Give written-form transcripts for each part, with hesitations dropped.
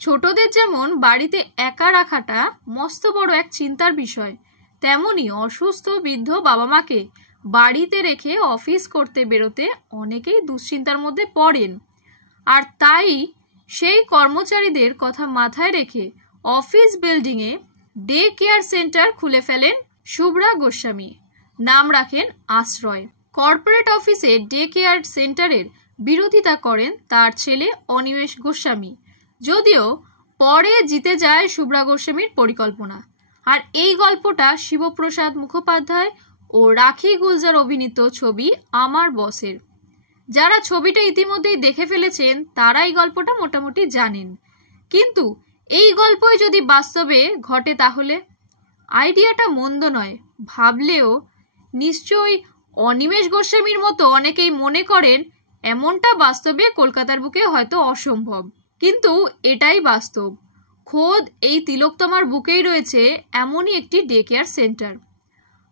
ছোটদের যেমন বাড়িতে একা রাখাটা মস্ত বড় এক চিন্তার বিষয়, তেমনি অসুস্থ বৃদ্ধ বাবা মাকে বাড়িতে রেখে অফিস করতে বেরোতে অনেকেই দুশ্চিন্তার মধ্যে পড়েন। আর তাই সেই কর্মচারীদের কথা মাথায় রেখে অফিস বিল্ডিংয়ে ডে কেয়ার সেন্টার খুলে ফেলেন শুভ্রা গোস্বামী। নাম রাখেন আশ্রয়। কর্পোরেট অফিসে ডে কেয়ার সেন্টারের বিরোধিতা করেন তার ছেলে অনিমেষ গোস্বামী, যদিও পরে জিতে যায় শুভ্রা গোস্বামীর পরিকল্পনা। আর এই গল্পটা শিবপ্রসাদ মুখোপাধ্যায় ও রাখি গুলজার অভিনীত ছবি আমার বসের। যারা ছবিটা ইতিমধ্যেই দেখে ফেলেছেন তারা এই গল্পটা মোটামুটি জানেন, কিন্তু এই গল্পই যদি বাস্তবে ঘটে তাহলে? আইডিয়াটা মন্দ নয়, ভাবলেও নিশ্চয়ই অনিমেষ গোস্বামীর মতো অনেকেই মনে করেন এমনটা বাস্তবে কলকাতার বুকে হয়তো অসম্ভব, কিন্তু এটাই বাস্তব। খোদ এই তিলোত্তমার বুকেই রয়েছে এমনই একটি ডে কেয়ার সেন্টার।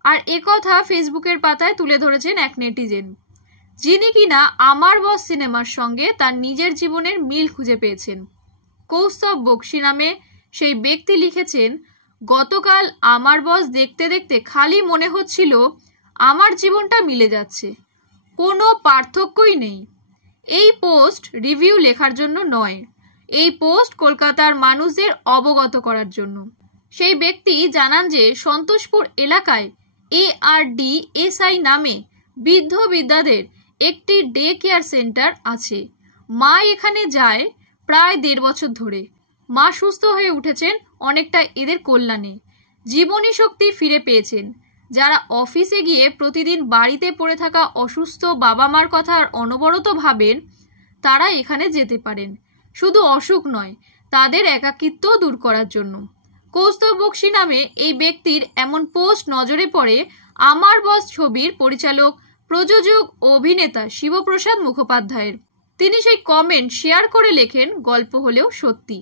আর একথা ফেসবুকের পাতায় তুলে ধরেছেন এক নেটিজেন, যিনি কিনা আমার বস সিনেমার সঙ্গে তার নিজের জীবনের মিল খুঁজে পেয়েছেন। কৌস্তব বক্সি নামে সেই ব্যক্তি লিখেছেন, গতকাল আমার বস দেখতে দেখতে খালি মনে হচ্ছিল আমার জীবনটা মিলে যাচ্ছে, কোনো পার্থক্যই নেই। এই পোস্ট রিভিউ লেখার জন্য নয়, এই পোস্ট কলকাতার মানুষদের অবগত করার জন্য। সেই ব্যক্তি জানান যে সন্তোষপুর এলাকায় ARDSI নামে বৃদ্ধ বৃদ্ধাদের একটি ডে কেয়ার সেন্টার আছে। মা এখানে যায় প্রায় 1.5 বছর ধরে। মা সুস্থ হয়ে উঠেছেন অনেকটা এদের কল্যাণে, জীবনী শক্তি ফিরে পেয়েছেন। যারা অফিসে গিয়ে প্রতিদিন বাড়িতে পড়ে থাকা অসুস্থ বাবা মার কথা অনবরত ভাবেন, তারা এখানে যেতে পারেন, শুধু অসুখ নয়, তাদের একাকিত্ব দূর করার জন্য। কৌস্তব বক্সি নামে এই ব্যক্তির এমন পোস্ট নজরে পড়ে আমার বস ছবির পরিচালক, প্রযোজক ও অভিনেতা শিবপ্রসাদ মুখোপাধ্যায়ের। তিনি সেই কমেন্ট শেয়ার করে লেখেন, গল্প হলেও সত্যি।